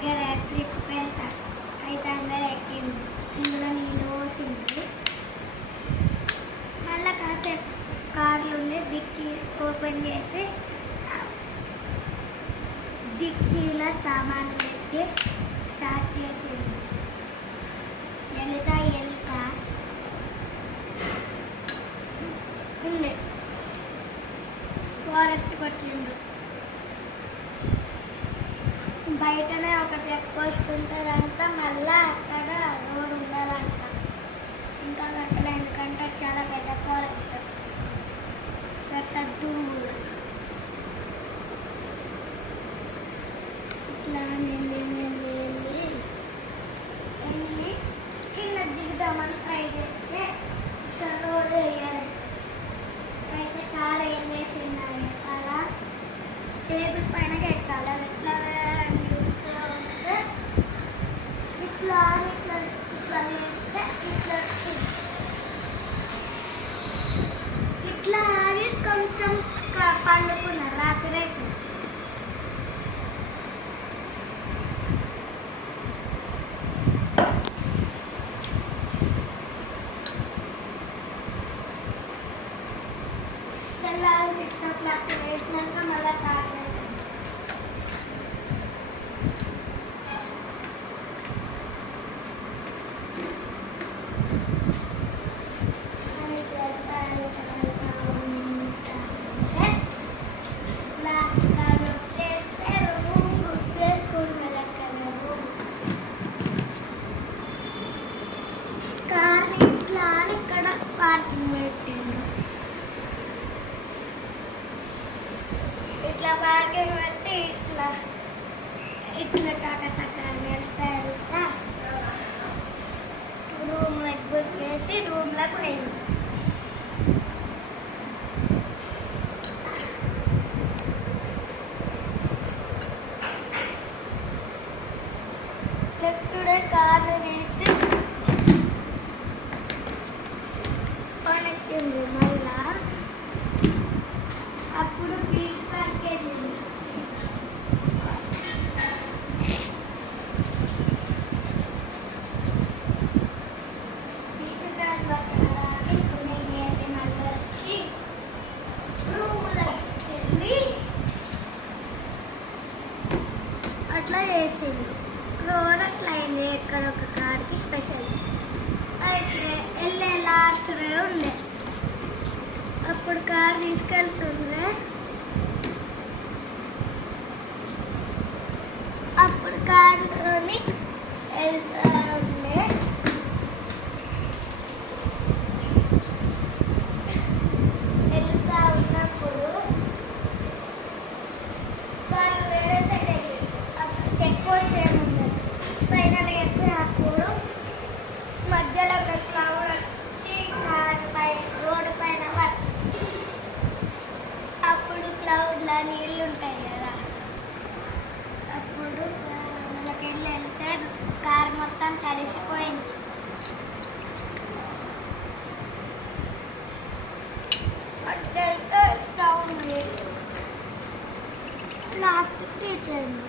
దగ్గర ట్రిప్ వెళ్తా అయితే అందరూ ఎక్కింది ఇందులో నీళ్ళు పోసింది మళ్ళీ కాసేపు కార్లు ఉండి డిక్కీ ఓపెన్ చేసి డిక్కీలో సామాన్లు పెట్టి స్టార్ట్ చేసింది వెళ్తా ఉండే ఫారెస్ట్ కొట్టిండ్రు బయటనే ఒక చెక్ పోస్ట్ ఉంటుందంతా మళ్ళీ అక్కడ రోడ్ ఉండాలంట ఇంకా అక్కడ ఎందుకంటే చాలా పెద్ద ఫారెస్ట్ పెట్టద్దు ఇట్లా వెళ్ళి కింద దిగుదామని ట్రై చేస్తే ఇక్కడ రోడ్ వేయాలి అయితే కార్ ఏం చేసింది అలా టేబుల్ పైన ఎక్కాలి అది ఎట్లా చూస్తూ ఉంటే ఇట్లా ఇట్లా ఇట్లా వేస్తే ఇట్లా వచ్చింది ఇట్లా ఆగి కొంచెం పండుకున్నారు రాత్రి తెల్లారి 6 o'clock వేసినాక మళ్ళీ తాగలేదు కార్ని ఇట్లా ఇక్కడ పార్కింగ్ పెట్టిండ్రు ఇట్లా పార్కింగ్ పెట్టి ఇట్లా ఇట్లా టక వెళ్తా రూమ్ బుక్ చేసి రూమ్లోకి పోయింది లెఫ్ట్ కార్ని తీసి కొనెక్టింది మళ్ళా అప్పుడు బీచ్ పార్క్ వెళ్ళింది బీచ్ పార్క్ మళ్ళీ వచ్చి రూమ్లోకి వెళ్ళి అట్లా చేసింది రోడ్ అట్లా అయింది ఎక్కడ ఒక కార్కి స్పెషల్ అయితే వెళ్ళే లాస్ట్ రే ఉండే అప్పుడు కార్ తీసుకెళ్తుండే అప్పుడు కార్ని వెళ్తా ఉండే వెళ్తా ఉన్నప్పుడు కారు వేరే సైడ్ వెళ్ళింది అప్పుడు చెక్ పోస్ట్ ఏముంది ఫైనల్ ఎక్కి అప్పుడు మధ్యలో ఒక క్లౌడ్ వచ్చి కార్ పై రోడ్డు పైన అప్పుడు క్లౌడ్లో నీళ్ళు ఉంటాయి కదా అప్పుడు వాళ్ళకి వెళ్తే కార్ మొత్తం తడిసిపోయింది అట్లా టౌన్ లాస్ట్ తీర్చండి